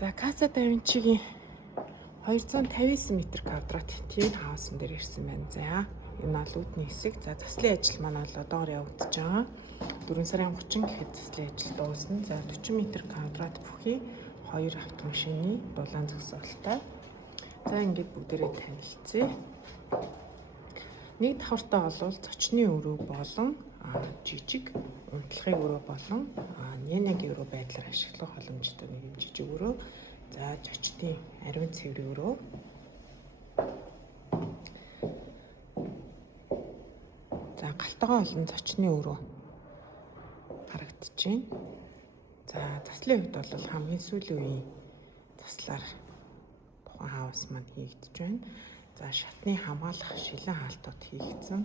За Casa da Vinci-гийн 259 м2 тийм хаусан дээр ирсэн байна. За энэ бол үүдний хэсэг. За заслын ажил маань бол одоогор явагдаж байгаа. 4 сарын 30 гэхэд заслын ажил дуусна. За 40 м2 бүхий 2 автомашины дулаан зогсоолтой. За ингээд бүгдээрээ танилцъя. Нэг давхартай бол зочны өрөө болон жижиг унтлагын өрөө болон нянагийн өрөө байдлаар ашиглах боломжтой нэг юм жижиг өрөө. За зочдын ариун цэврийн өрөө. За галтайгаа болон зочны өрөө харагдаж байна. За заслын хувьд бол хамгийн сүүлийн үеийн заслаар тухайн хаус маань хийгдэж байна. За шатны хамгаалах шилэн хаалтууд хийгдсэн.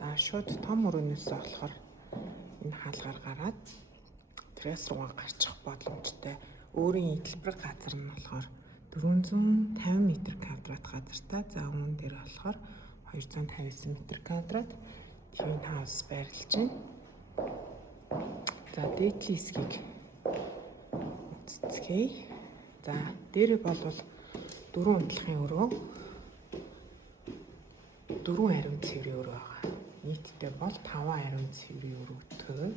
За шууд том өрөөнөөс болохоор энэ хаалгаар гараад тэрээс руугаа гарчих боломжтой. Өөрийн идэлбэр газар нь болохоор 450 м2 газартай. За үүн дээр болохоор 259 м2 тийм хаус байрлаж байна. За дээдлийн хэсгийг үзцгээе. За дээрээ бол 4 унтлагын өрөө, 4 ариун цэврийн өрөө байгаа. Нийтдээ бол 5 ариун цэврийн өрөөтэй.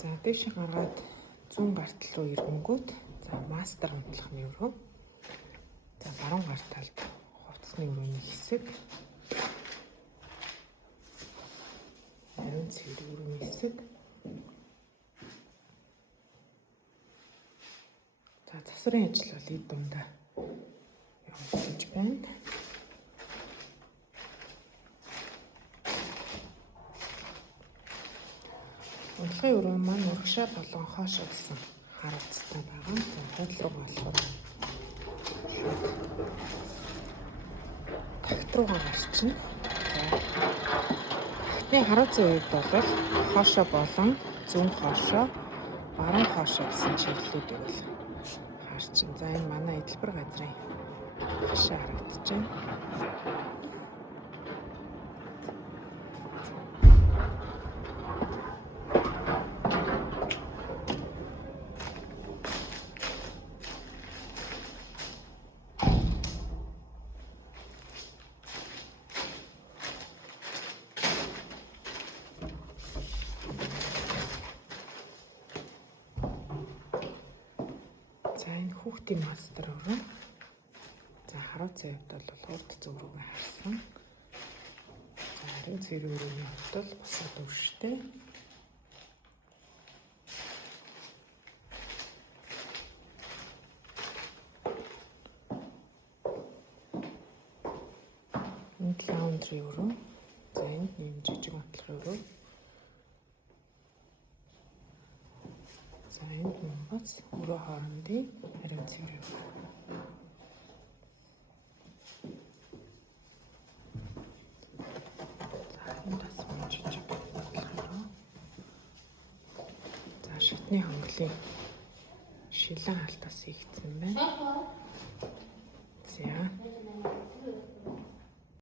За дэше гаргаад зүүн гартал руу ирэнгүүт за мастер унтлагын өрөө. За баруун гарт талд хувцсны өрөөний хэсэг. Ариун цэврийн өрөөний хэсэг. За засварын ажил бол эд дундаа явагдаж байна. Унтлагын өрөө маань урагшаа болон хоошоо гэсэн хар утастай байгаа. За хойд руу болохоор шууд тагт руугаа гарчна. За тагтны харуулсан үед бол хоошоо болон зүүн хоошоо, баруун хоошоо гэсэн чиглэлүүдийг бол харчин. За энэ манай эдлбэр газрын хашаа харагдаж байна. За энэ хүүхдийн мастер өрөө. За харуулсан хувьд бол урд зөөрөөгөө харсан. За ариун цэврийн өрөөний хувьд бол бусад өвштэй. Энд лаундри өрөө. За энд нэм жижиг унтлагын өрөө. За энд бас өрөө хоорондын ариун цэврийн өрөө. За энд бас жижиг унтлагын өрөө. За шатны хонглын шилэн хаалтаас хийгдсэн байна. За